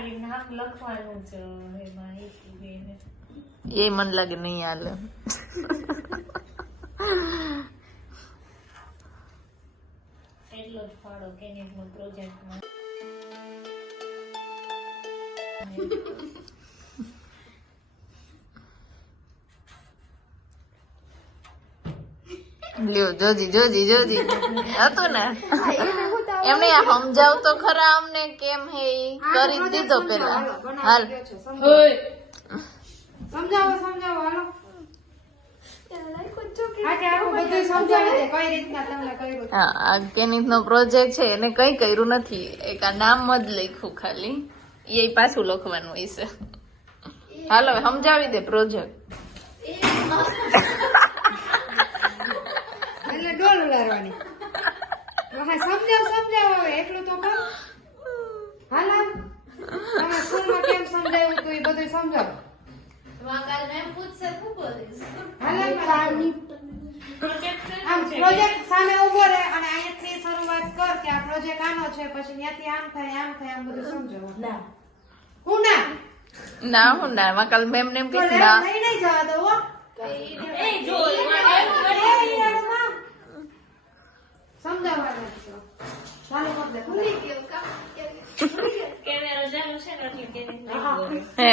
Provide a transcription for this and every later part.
ખાલી નામ લખવાનું છે એમાં એ મન લાગે નહીં હાલે. એટલો જ ફાળો કેનેટનો પ્રોજેક્ટમાં. લ્યો જોજી હતું ને એમને સમજાવ તો ખરા અમને કેમ હે ઈ કરી દીધો પેલા. હાલ સમજાવો હાલો. આ કેનિત નો પ્રોજેક્ટ છે એને કઈ કર્યું નથી, એક આ નામ જ લખ્યું ખાલી, એ પાછું લખવાનું હોય છે. હાલો હવે સમજાવી દે પ્રોજેક્ટ. એટલે ડોલ ઉલારવાની. સમજાવ હવે એટલું તો કર. હાલો તમે સ્કૂલમાં કેમ સમજાવ્યું તું એ બધું સમજાવો. પ્રોજેક્ટ સામે ઉભો રહે અને અહીંયાથી શરૂઆત કર કે આ પ્રોજેક્ટ આનો છે, પછી ત્યાંથી આમ થાય આમ બધું સમજાવો. હું ના કાલ મેમ ને એમ કે ના નહીં જવા દો હો. સમજાવવાનું છે. ચાલો મત દે. કેમેરો ચાલુ છે ને એટલે કેનેટ હે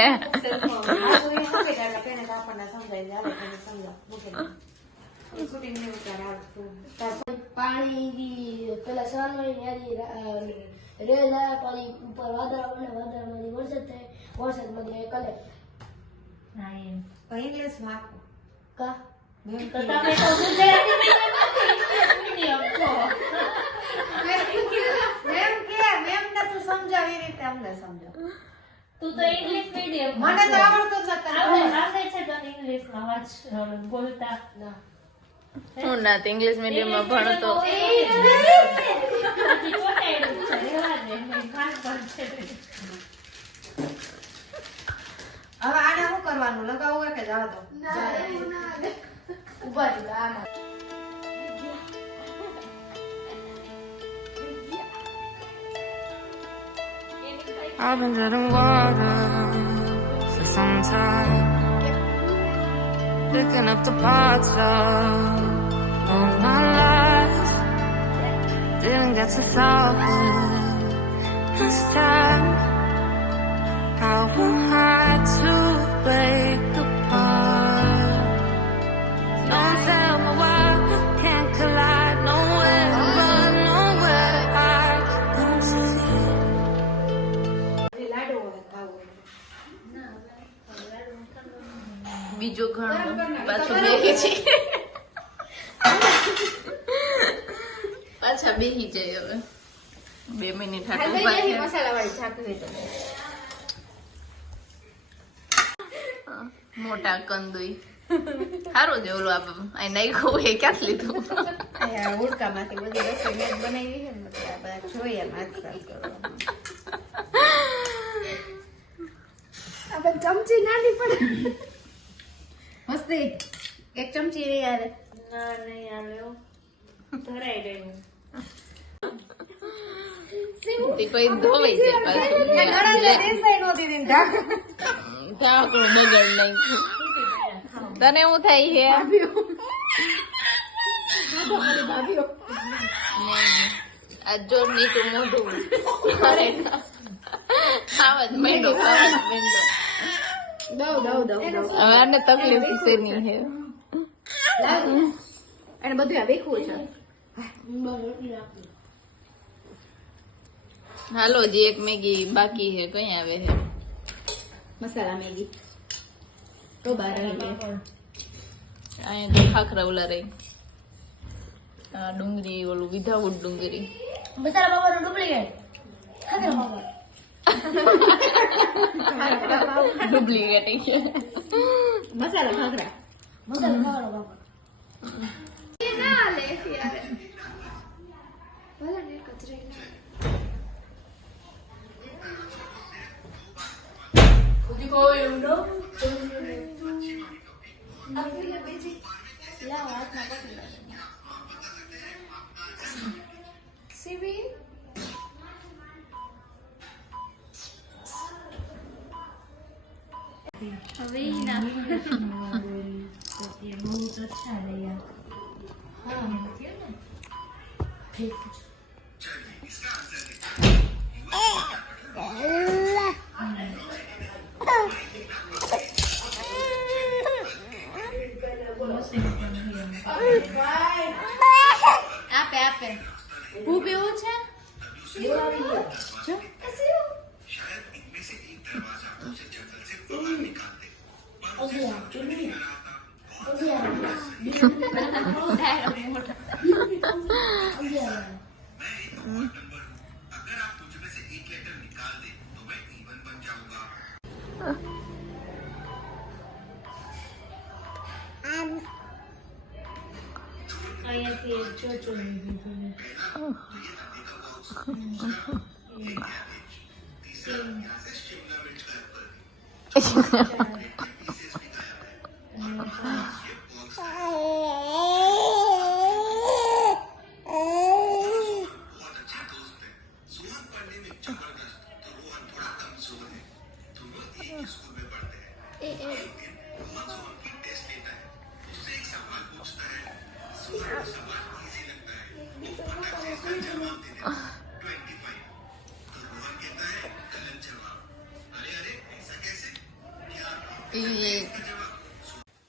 પાણી પેલા સવારમાં રેલ પાણી ઉપર વાદળામાંથી વરસાદ થાય, વરસાદમાંથી કલે ઇંગ્લિશ માં કા તો તમે તો ગુજરાતી મીડિયમ છો. મેમ નતું સમજાવી રીતે અમને સમજાવ. તું તો ઇંગ્લિશ મીડિયમ મને તો આવડતું જ નતું. આવડે છે તને ઇંગ્લિશમાં વાંચ બોલતા ના હું ના ઇંગ્લિશ મીડિયમ માં ભણતો. હવે આને શું કરવાનું, લગાવવું કે જવા દો? ઉભા જ આમાં I've been treading water for some time, picking up the parts of all my life. Didn't get to solve it this time. How am I to break apart? No one tell me why we can't collide. Nowhere to run, nowhere to hide. Don't see લાડુ હવે ખાવું. બીજું ઘણું પાછું બેહી છે, પાછા બેહી જાય. હવે 2 મિનિટ મસાલા વાળી છાકવી તો મોટા કંદુઈ સારું છે. ઓલું આપ અહીં નાખ્યું એ ક્યાં લીધું? ઉડકામાંથી બધી રસોઈ મેં બનાવી છે ને, આ બધા જોઈએ આજકાલ કરવા. આપણે ચમચી નાની પડે. મસ્તી એક ચમચી રહી આવે. ના નહીં આવ્યો ધરાઈ ગયું. તે કોઈ ધોવાઈ જાય પાછું. ઢાંકણું બગડ નાખ્યું. તને એવું થાય છે? આ જો નીચું મોઢું ખાવા જ માંડો. હવે આને તકલીફ છે નહીં છે. એને બધું આ વેખવું છે. હાલો જે એક મેગી બાકી છે કઈ આવે છે? મસાલા મેગી તો બહાર આવી જાય. અહીંયા તો ખાખરા ઓલા રહી, આ ડુંગળી ઓલું વિધાઉટ ડુંગળી. મસાલા બાબાનો ડુપ્લિકેટ ખાતે બાબા ડુપ્લિકેટ મસાલા ખાખરા મસાલા બાબાનો બાબા હવે ઈ ના ये बहुत अच्छा रहा हाँ ठीक આપે આપે હું પીવું છે અહીંયાથી ચોચો લીધું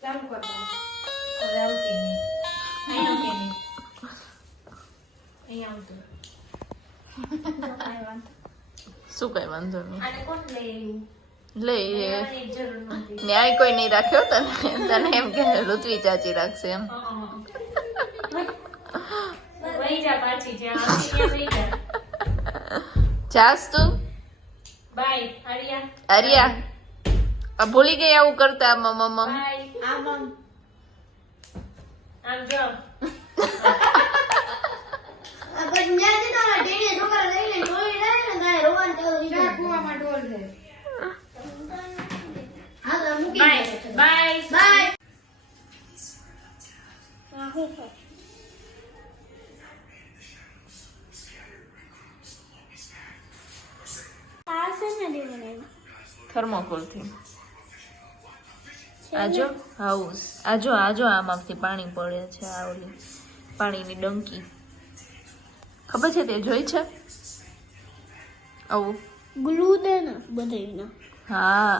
ચાલુ કર હવે આવતી નહીં અહીંયા આવતું શું કઈ વાંધો નહીં આને કોણ લઈ આવ્યું લઈ લેવાની જરૂર નથી ન્યાય કોઈ નહીં રાખ્યો તને એમ કે ઋત્વી ચાચી રાખશે એમ વહી જા પાછી જ્યાં આવતી ત્યાં વહી જા જાસ તું બાય આર્યા આર્યા આ ભૂલી ગઈ આવું કરતા મમ બાય આમ જો કુવામાં ડોલ છે બાય બાય બાય થર્મોકોલ થી આજો હાઉસ આજો આમાંથી પાણી પડે છે આ ઓલી પાણીની ડંકી ખબર છે તે જોઈ છે આવું ग्लू देना बदलना હા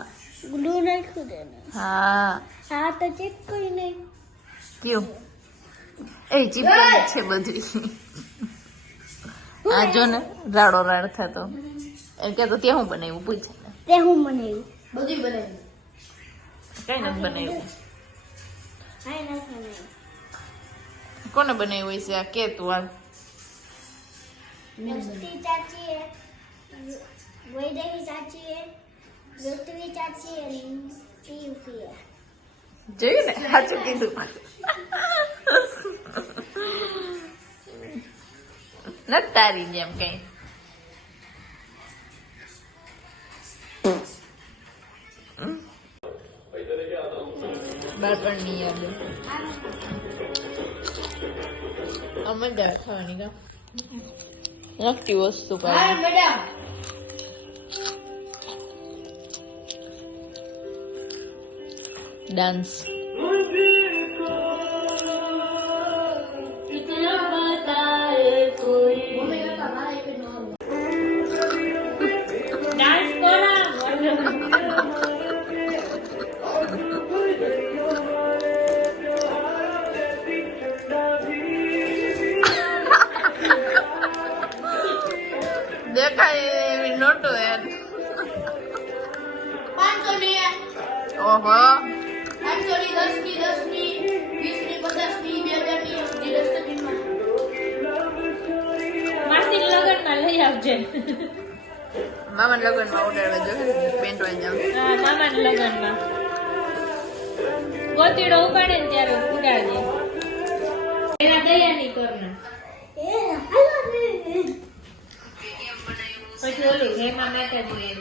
ग्लू नाखू देना હા हाँ तो चेक कोई नहीं કયો એ ચીપકણી છે બધી આજો ને રાડો રાડ થતો એમ કે તો ત્યાં હું બનાવ્યું પૂછે ને ते हूँ मने બધી બનાવી કઈ નથી બનાવ્યું हाय ना खाने કોને બનાવ્યું છે આ કે તું આ मस्ती चाची है वैदेही चाची है ऋत्वी चाची है पीयूफी है જોયું ને સાચું કીધું નથી તારી જેમ કઈ બાળપણની યાદો અમે દાળ ખાવાની કા નકટી વસ્તુ પાડી મેડમ ડાન્સ ડાન્સ કરો દેખાય એવી નોટો યાર 500 ની ઓહો 500 ની 10 ની 10 ની 20 ની 50 ની 2000 ની 10 ની માસી લગનમાં લઈ આવજે મામા લગ્નમાં ઉડાડવા જોઈએ પેન્ટ વાઈ જાવ હા મામાના લગનમાં ગોતીડો ઉપાડે ને ત્યારે ઉડાડજે એના દયાની કરના પછી ઓલું હેમા માતાજી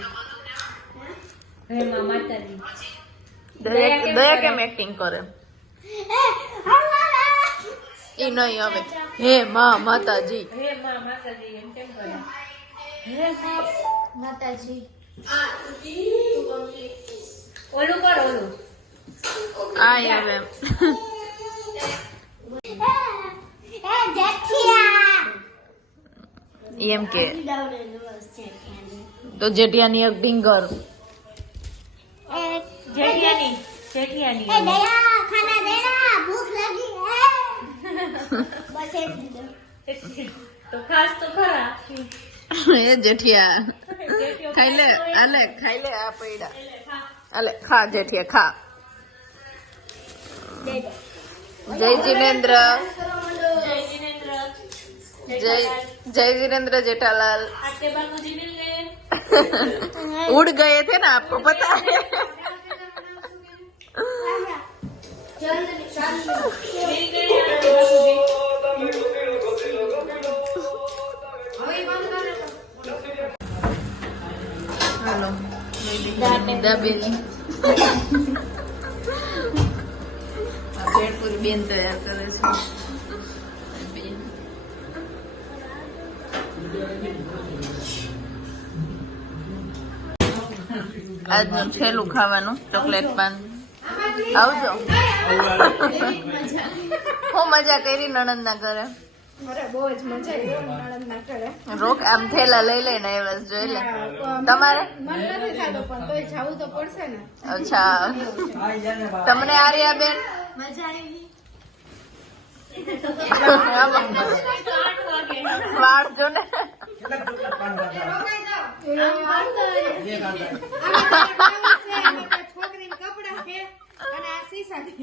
હેમા માતાજી દયા કેમ એક્ટિંગ કરે ઈ નહીં હવે હે માં માતાજી હેમા માતાજી એમ કેમ કરે माताजी ઓલું કર ઓલું. આ હવે જેઠિયા એમ કે ડાવડે નમસ જેઠિયાની તો જેઠિયાની એક ફિંગર જેઠિયાની ए જેઠિયાની दया खाना देना भूख लगी है बस एक दे दो તો ખાસ તો ખરા. એ જેઠિયા જેઠિયો ખાઈ લે અલે ખાઈ લે આ પૈડા અલે ખા જેઠિયા ખા दे दो જય જીનેન્દ્ર જય જીનેન્દ્ર જય जिनेंद्र जेठालाल આ ટેબલનું જીનેલ લે. उड़ गए थे ना आपको पता है चल चल મિલ ગઈ આ ટેબલ સુધી. હવે ઈ બંધ કરે તો. हेलो दाबेली पेटपुरी बेन तैयार करे છે આજનું છેલ્લું ખાવાનું ચોકલેટ પાન આવજો હું મજા કરી નણંદ ના ઘરે અરે બહુ જ મજા આવી નણંદ ના ઘરે. રોક આમ થેલા લઈ લઈને આવ્યા છે, જોઈ લે તમારે મન નથી થતું પણ તોય જવું તો પડશે ને. અચ્છા તમને આર્યાબેન मजा आएगी આમાં 8 વાગે. વાળ જો ને રોકાઈ જાઓ. છોકરીને કપડા છે અને આ શીશા છે.